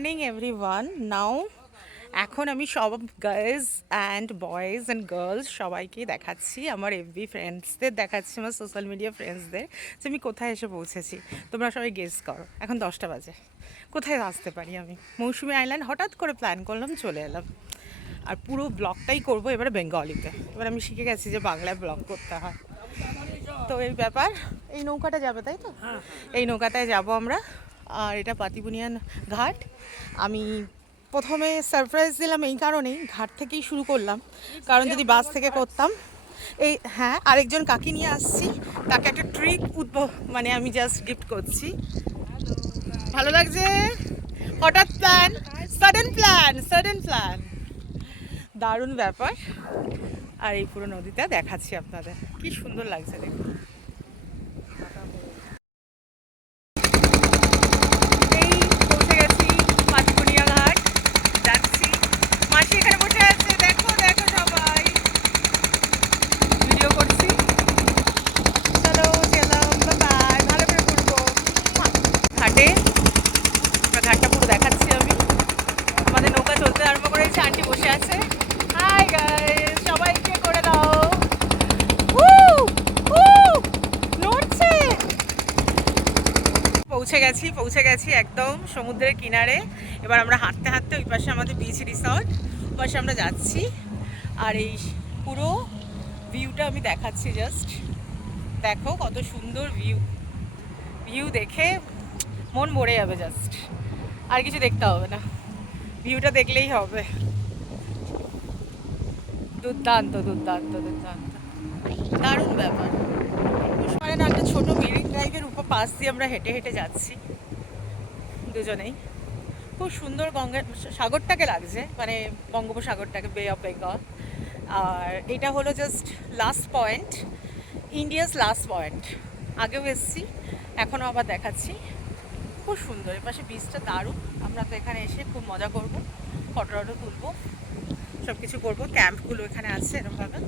Morning everyone নাও এখন আমি সব girls and boys and girls সবাইকে দেখাচ্ছি, আমার এফবি ফ্রেন্ডসদের দেখাচ্ছি, আমার সোশ্যাল মিডিয়া ফ্রেন্ডসদের যে আমি কোথায় এসে পৌঁছেছি। তোমরা সবাই গেস করো এখন 10টা বাজে কোথায় আসতে পারি আমি। মৌসুমী আইল্যান্ড হঠাৎ করে প্ল্যান করলাম, চলে এলাম। আর পুরো ব্লগটাই করবো এবারে বেঙ্গলিতে। এবার আমি শিখে গেছি যে বাংলায় ব্লগ করতে হয়। তো এই ব্যাপার, এই নৌকাটা যাবে তাই তো, এই নৌকাটায় যাব আমরা। আর এটা পাতিবুনিয়ান ঘাট। আমি প্রথমে সারপ্রাইজ দিলাম এই কারণেই, ঘাট থেকেই শুরু করলাম, কারণ যদি বাস থেকে করতাম এই হ্যাঁ আরেকজন কাকি নিয়ে আসছি, তাকে একটা ট্রিপ মানে আমি জাস্ট গিফট করছি। ভালো লাগছে, হঠাৎ প্ল্যান, সাডেন প্ল্যান, দারুণ ব্যাপার। আর এই পুরো নদীটা দেখাচ্ছি আপনাদের, কি সুন্দর লাগছে দেখুন। এই পৌঁছে গেছি পাতিবুনিয়া ঘাট, যাচ্ছি। মাসি এখানে বসে আছে, দেখো দেখো সবাই, ভিডিও করছি। চলো গেলাম, বাই, ভালো করে ঘুরবো ঘাটে। আমরা ঘাটটা পুরো দেখাচ্ছি আমি। আমাদের নৌকা চলতে আরম্ভ করেছে, আন্টি বসে আছে। হাই গাইস, সবাইকে করে দাও। নড়ছে। পৌঁছে গেছি একদম সমুদ্রের কিনারে। এবার আমরা হাঁটতে হাঁটতে, ওই পাশে আমাদের বিচ রিসর্ট, ওই পাশে আমরা যাচ্ছি। আর এই পুরো ভিউটা আমি দেখাচ্ছি, জাস্ট দেখো কত সুন্দর ভিউ দেখে মন ভরে যাবে, জাস্ট আর কিছু দেখতে হবে না, ভিউটা দেখলেই হবে। দুর্দান্ত দুর্দান্ত দুর্দান্ত, দারুণ ব্যাপার। মানে না, একটা ছোটো মেরিন ড্রাইভের উপর পাশ দিয়ে আমরা হেঁটে হেঁটে যাচ্ছি দুজনেই। খুব সুন্দর গঙ্গা সাগরটাকে লাগছে, মানে বঙ্গোপসাগরটাকে, বে অফ বেঙ্গল। আর এটা হলো just last point, India's last point. আগেও এসেছি, এখনও আবার দেখাচ্ছি। খুব সুন্দর, এপাশে বিচটা দারুণ। আমরা তো এখানে এসে খুব মজা করব, ফটো টটো তুলবো, সব কিছু করবো। ক্যাম্পগুলো এখানে আছে এরকমভাবে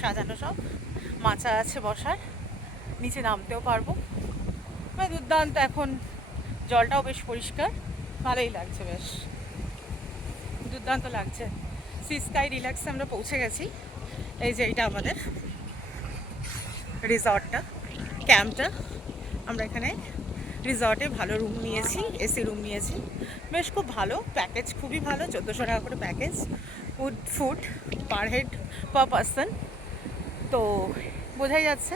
সাজানো, সব মাচা আছে বসার, নিচে নামতেও পারবো। মানে দুর্দান্ত। এখন জলটাও বেশ পরিষ্কার, ভালোই লাগছে, বেশ দুর্দান্ত লাগছে। সি স্কাই রিল্যাক্সে আমরা পৌঁছে গেছি। এই যে এইটা আমাদের রিসর্টটা, ক্যাম্পটা। আমরা এখানে রিসর্টে ভালো রুম নিয়েছি, এসি রুম নিয়েছি, বেশ খুব ভালো প্যাকেজ, খুবই ভালো। 1400 টাকা করে package, with food per head per person. তো বোঝাই যাচ্ছে,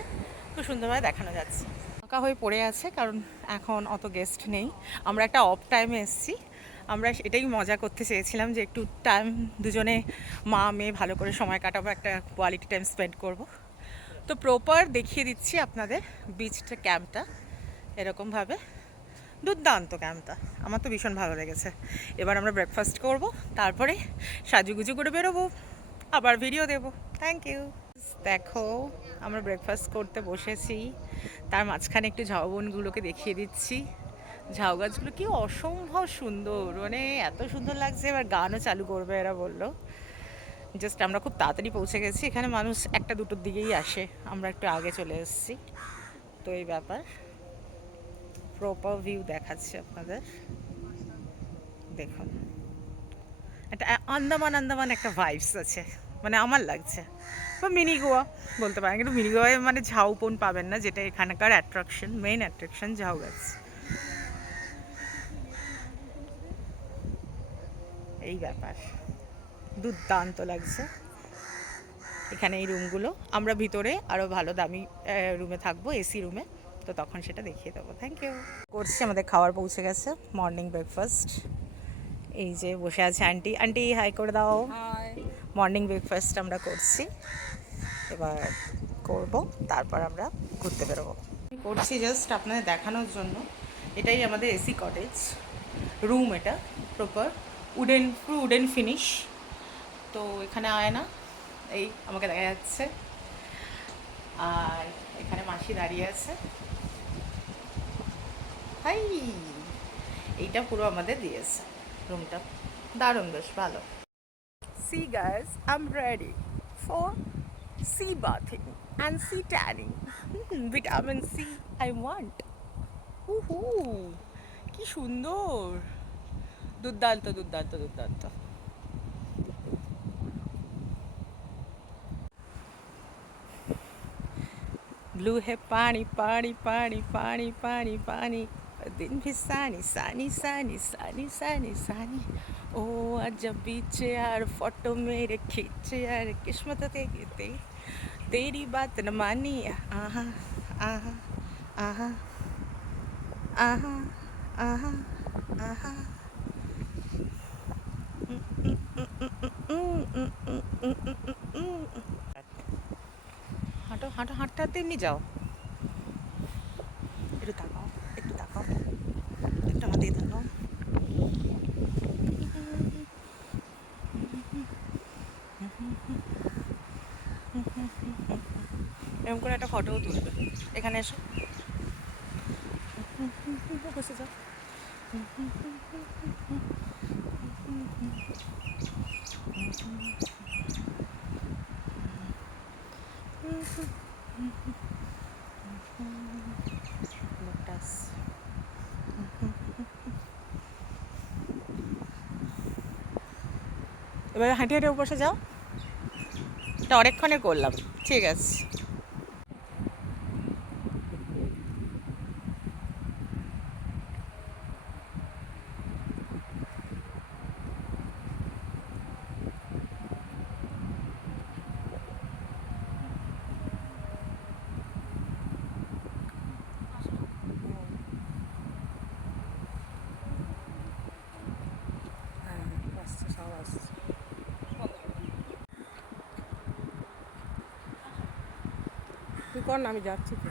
খুব সুন্দরভাবে দেখানো যাচ্ছে। ফাঁকা হয়ে পড়ে আছে কারণ এখন অত গেস্ট নেই। আমরা একটা অফ টাইমে এসেছি, আমরা এটাই মজা করতে চেয়েছিলাম যে একটু টাইম দুজনে মা মেয়ে ভালো করে সময় কাটাবো, একটা কোয়ালিটি টাইম স্পেন্ড করব। তো প্রপার দেখিয়ে দিচ্ছি আপনাদের বিচটা, ক্যাম্পটা এরকমভাবে। দুর্দান্ত ক্যাম্পটা, আমার তো ভীষণ ভালো লেগেছে। এবার আমরা ব্রেকফাস্ট করব, তারপরে সাজুগুজু করে বেরোবো, আবার ভিডিও দেবো। Thank you. দেখো আমরা ব্রেকফাস্ট করতে বসেছি, তার মাঝখানে একটু ঝাউবনগুলোকে দেখিয়ে দিচ্ছি। ঝাউ গাছগুলো কি অসম্ভব সুন্দর, মানে এত সুন্দর লাগছে। এবার গানও চালু করবে এরা বললো। জাস্ট আমরা খুব তাড়াতাড়ি পৌঁছে গেছি, এখানে মানুষ 1টা-2টোর দিকেই আসে, আমরা একটু আগে চলে এসেছি। তো এই ব্যাপার, প্রপার ভিউ দেখাচ্ছি আপনাদের, দেখুন। একটা আন্দামান একটা ভাইবস আছে, মানে আমার লাগছে। বা মিনি গোয়া বলতে পারেন, কিন্তু মিনি গোয়ায় মানে ঝাউবন পাবেন না, যেটা এখানকার অ্যাট্রাকশন, মেইন অ্যাট্রাকশন ঝাউ গাছ। এই ব্যাপার, দুর্দান্ত লাগছে। এখানে এই রুমগুলো, আমরা ভিতরে আরও ভালো দামি রুমে থাকবো, এসি রুমে, তো তখন সেটা দেখিয়ে দেবো। Thank you. করছি, আমাদের খাবার পৌঁছে গেছে, মর্নিং ব্রেকফাস্ট। এই যে বসে আছে আন্টি, আন্টি হাই করে দাও। মর্নিং ব্রেকফাস্ট আমরা করছি, এবার করব, তারপর আমরা ঘুরতে বেরোবো। করছি জাস্ট আপনাদের দেখানোর জন্য। এটাই আমাদের এসি কটেজ রুম, এটা প্রপার পুরো উডেন ফিনিশ। তো এখানে আয়না, এই আমাকে দেখা যাচ্ছে, আর এখানে মাসি দাঁড়িয়ে আছে। হাই, এইটা পুরো আমাদের দিয়েছে রুমটা, দারুণ, বেশ ভালো। See guys, I'm ready for sea bathing and sea tanning. Vitamin C I want. উহু, কি সুন্দর, দুর্দান্ত দুর্দান্ত দুর্দান্ত। ब्लू है पानी पानी पानी पानी पानी पानी, दिन भी सानी सानी सानी सानी सानी सानी। ओ अजब बीच यार फोटो मेरे खींचे यार, किस्मत तेरी बात न मानी। आहा आहा आहा आहा आहा आहा। হাঁটো হাঁটো, হাঁটতে হাঁটতে এমনি যাও। একটু তাকাও, একটু তাকাও, একটু আমার দিকে তাকাও। এরকম করে একটা ফটোও তুলবে। এখানে এসো, বসে যাও। লোটাস। এবারে হাঁটে হাঁটে বসে যাও। এটা অনেকক্ষণে করলাম, ঠিক আছে। তুই কর না, আমি যাচ্ছি তো।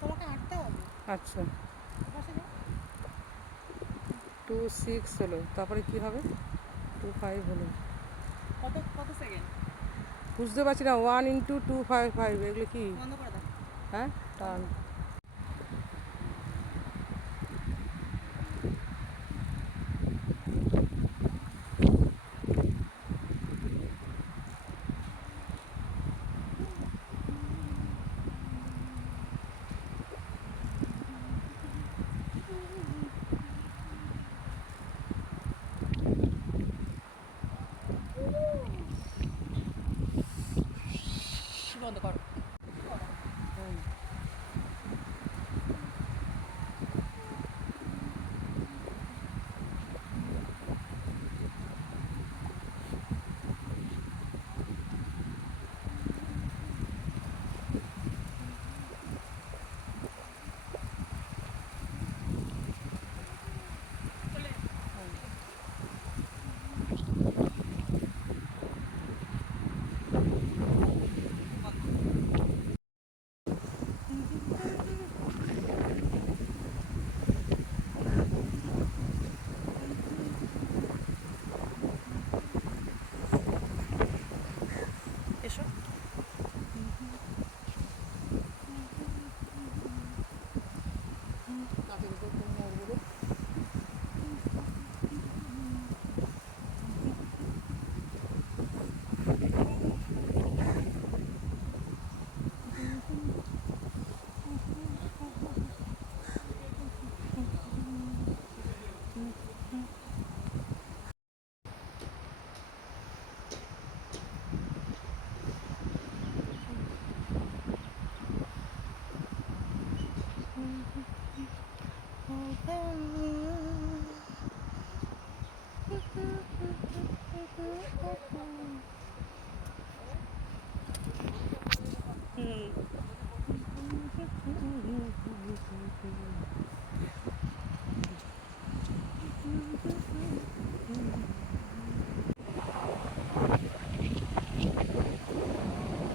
তোমাকে হাঁটতে হবে। আচ্ছা, 2:06 হলো, তারপরে কি হবে? 2:05 হলো। কত কত সেকেন্ড বুঝতে পারছি না। 1 × 255 এগুলো কি? বন্ধ করে দাও। হ্যাঁ, টান। বন্ধ কর।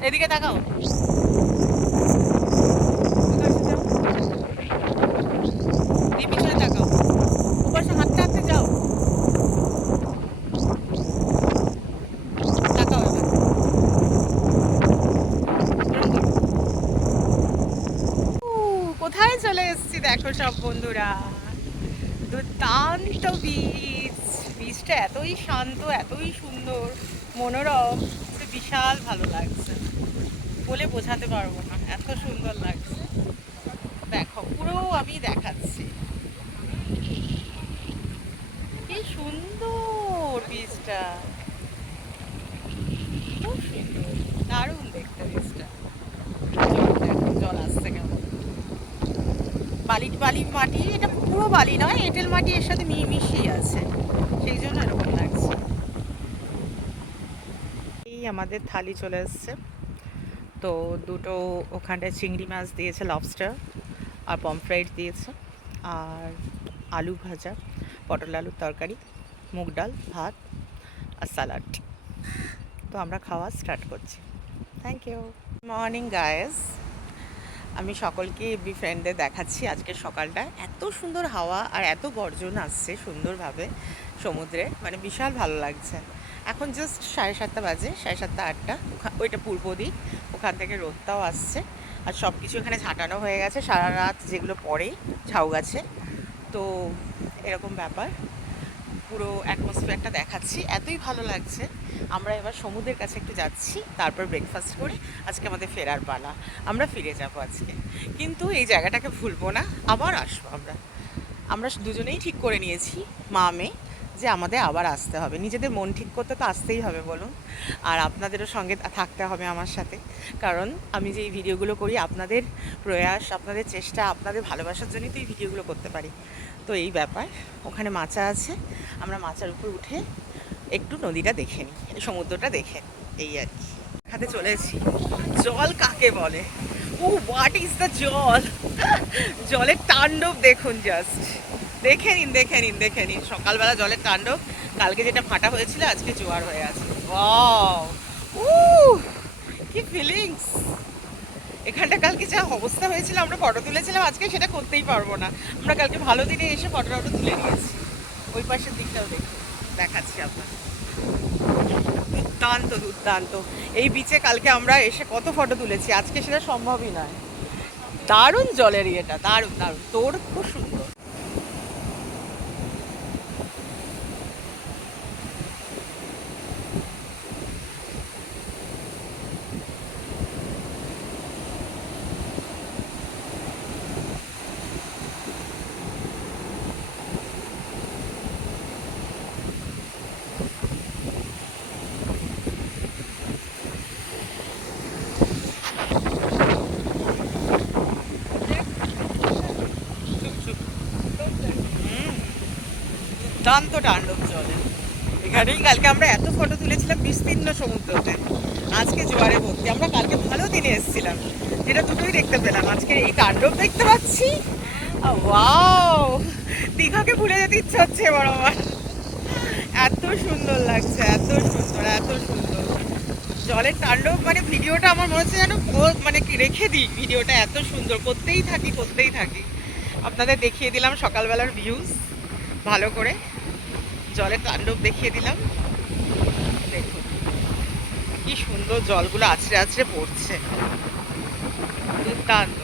এদিকে তাকাও। এই পিছনে তাকাও। ওপাশে হাঁটতে হাঁটতে যাও। তাকাও এবার। কোথায় চলে এসেছি দেখো সব বন্ধুরা। দুর্দান্ত বিচ। বিচটা এতই শান্ত, এতই সুন্দর, মনোরম, বিশাল ভালো লাগছে, বলে বোঝাতে পারবো না, এত সুন্দর লাগছে। দেখো পুরো আমি দেখাচ্ছি, কি সুন্দর বীজটা, খুব সুন্দর, দারুণ দেখতে বীজটা। জল দেখো, জল আসছে কেমন, বালি বালি মাটি, এটা পুরো বালি নয়, এঁটেল মাটি এর সাথে মিশিয়ে আছে, সেই জন্য এরকম লাগছে। এই আমাদের থালি চলে এসছে। তো দুটো ওখানটায় চিংড়ি মাছ দিয়েছে, লবস্টার, আর পমফ্রাইট দিয়েছে, আর আলু ভাজা, পটল আলুর তরকারি, মুগ ডাল, ভাত আর স্যালাড। তো আমরা খাওয়া স্টার্ট করছি। Thank you. মর্নিং গায়েস, আমি সকলকে এফবি ফ্রেন্ডদের দেখাচ্ছি আজকের সকালটা, এত সুন্দর হাওয়া আর এত গর্জন আসছে সুন্দরভাবে সমুদ্রে, মানে বিশাল ভালো লাগছে। এখন জাস্ট 7:30 বাজে, 7:30 8টা, ওইটা পূর্ব দিক, ওখান থেকে রোদটাও আসছে, আর সব কিছু এখানে ঝাঁটানো হয়ে গেছে সারা রাত যেগুলো পরে ঝাউ গাছে। তো এরকম ব্যাপার, পুরো অ্যাটমসফিয়ারটা দেখাচ্ছি, এতই ভালো লাগছে। আমরা এবার সমুদ্রের কাছে একটু যাচ্ছি, তারপর ব্রেকফাস্ট করে আজকে আমাদের ফেরার পালা, আমরা ফিরে যাব আজকে। কিন্তু এই জায়গাটাকে ভুলবো না, আবার আসবো আমরা। আমরা দুজনেই ঠিক করে নিয়েছি, মা মেয়ে, যে আমাদের আবার আসতে হবে। নিজেদের মন ঠিক করতে তো আসতেই হবে বলুন, আর আপনাদেরও সঙ্গে থাকতে হবে আমার সাথে, কারণ আমি যে এই ভিডিওগুলো করি আপনাদের প্রয়াস, আপনাদের চেষ্টা, আপনাদের ভালোবাসার জন্যই তো এই ভিডিওগুলো করতে পারি। তো এই ব্যাপার, ওখানে মাচা আছে, আমরা মাচার উপর উঠে একটু নদীটা দেখে নিই, সমুদ্রটা দেখে নিই, এই আর কি। হাতে চলেছি। জল কাকে বলে, ও হোয়াট ইজ দ্য জল, জলের তাণ্ডব দেখুন, জাস্ট দেখে নিন, দেখে নিন, দেখে নিন। সকালবেলা জলের তাণ্ডব, কালকে যেটা ফাটা হয়েছিল আজকে জোয়ার হয়ে আছে। ওয়াও, উ কি ফিলিংস। এখানটা কালকে যা অবস্থা হয়েছিল, আমরা ফটো তুলেছিলাম, আজকে সেটা করতেই পারবো না। আমরা কালকে ভালো দিনে এসে ফটো তুলে নিয়েছি। ওই পাশের দিকটাও দেখুন, দেখাচ্ছি আপনার, দুর্দান্ত দুর্দান্ত। এই বিচে কালকে আমরা এসে কত ফটো তুলেছি, আজকে সেটা সম্ভবই নয়। দারুণ জলের ইয়েটা, দারুণ দারুণ, তোর খুব সুন্দর। দুর্দান্ত তাণ্ডব জলে, এখানেই কালকে আমরা এত ফটো তুলেছিলাম বিস্তীর্ণ সমুদ্রতে। আজকে জোয়ারে ভর্তি, আমরা কালকে ভালো দিনে এসেছিলাম, যেটা দুটোই দেখতে পেলাম, আজকে এই তাণ্ডব দেখতে পাচ্ছি। ওয়াও, দীঘাকে ভুলে যেতে ইচ্ছে হচ্ছে এবার আমার, এত সুন্দর লাগছে, এত সুন্দর, এত সুন্দর জলের তাণ্ডব। মানে ভিডিওটা আমার মনে হচ্ছে যেন মানে কি রেখে দিই, ভিডিওটা এত সুন্দর, করতেই থাকি করতেই থাকি। আপনাদের দেখিয়ে দিলাম সকালবেলার ভিউজ, ভালো করে জলের তাণ্ডব দেখিয়ে দিলাম। দেখুন কি সুন্দর জলগুলো আছড়ে আছড়ে পড়ছে, দুর্দান্ত।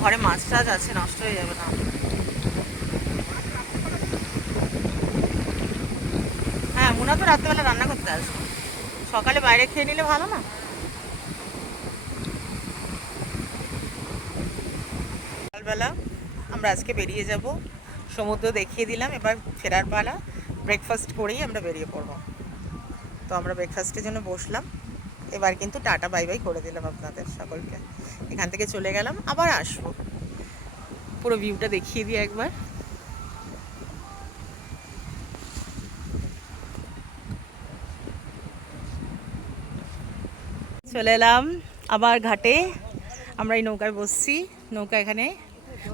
ঘরে মাছ টাছ আছে, নষ্ট হয়ে যাবে না। হ্যাঁ, মুনা তো রাত্রেবেলা রান্না করতে আসবে, সকালে বাইরে খেয়ে নিলে ভালো না। সকালবেলা আমরা আজকে বেরিয়ে যাব, সমুদ্র দেখিয়ে দিলাম, এবার ফেরার পালা। ব্রেকফাস্ট করেই আমরা বেরিয়ে পড়বো। তো আমরা ব্রেকফাস্টের জন্য বসলাম, এবার কিন্তু টাটা বাই বাই করে দিলাম আপনাদের সকলকে। এখান থেকে চলে গেলাম, আবার আসবো। পুরো ভিউটা দেখিয়ে দিই একবার। চলে এলাম আবার ঘাটে। আমরা এই নৌকায় বসছি, নৌকা এখানে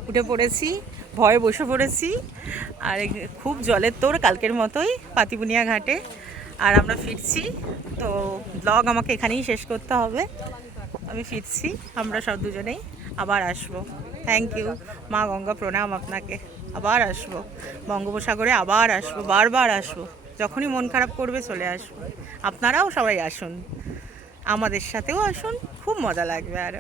উঠে পড়েছি, ভয়ে বসে পড়েছি। আর খুব জলের তোর, কালকের মতোই পাতিবুনিয়া ঘাটে। আর আমরা ফিরছি, তো ব্লগ আমাকে এখানেই শেষ করতে হবে। আমি ফিরছি, আমরা সব দুজনেই আবার আসবো। থ্যাংক ইউ মা গঙ্গা, প্রণাম আপনাকে। আবার আসবো বঙ্গোপসাগরে, আবার আসবো, বারবার আসবো। যখনই মন খারাপ করবে চলে আসবো। আপনারাও সবাই আসুন, আমাদের সাথেও আসুন, খুব মজা লাগবে। আর